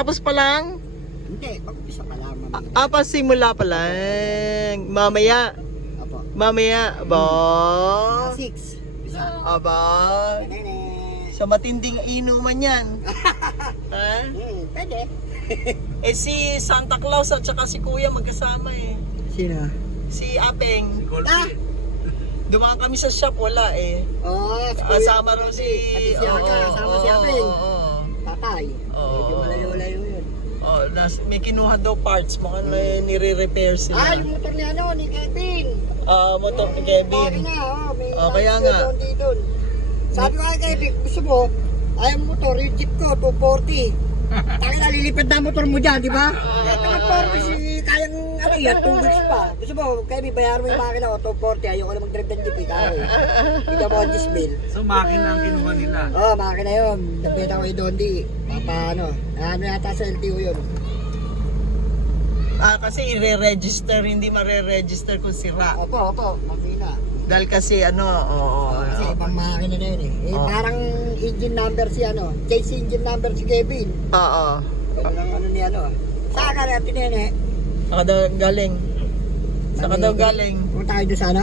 Tapos pa lang? Hindi, pag-umpisa pa lang. Pasimula pa lang. Mamaya. Apo. Mamaya. Aba. 6. Bisa. Aba. Nene. Sa matinding inuman yan. Ha? Pwede. Eh si Santa Claus at saka si Kuya magkasama eh. Sino? Si Apeng. Ah! Dumaan kami sa shop, wala eh. Kasama rin si... Ate Siaka, kasama si Apeng. Oo. Tatay. Oo. Medyo malayo-layo yun. Oh, may kinuha daw parts, mukhang may nire-repair sila. Ah, yung motor ni ano, ni Kevin. Motor ni Kevin. Bakit nga, may Kaya nga. dito. Sabi ko kay Kevin, gusto mo, ayaw mo motor, yung jeep ko, 240. Taki na, lilipad na motor mo dyan, di ba? Ito motor ko si kayang ano yan, 2 weeks pa. Gusto mo, Kevin, bayaran mo yung makina ko, 240, ayaw ko na mag-drive ng jeep eh, kaya hindi mo ang dismail. So makina ang kinuha nila? Oo, makina yun. Nabenta ko yung Dondi. Paano yata sa LTO yun. Kasi i-re-register, hindi mare-register kung sira. Opo, makina. Dahil kasi Kasi ibang makina na yun eh. Parang engine number si ano, chase engine number si Kevin. Oo. Ganun ang ano ni ano. Saka na tinene. Saka daw galing. Saka daw galing. Kung tayo doon sana.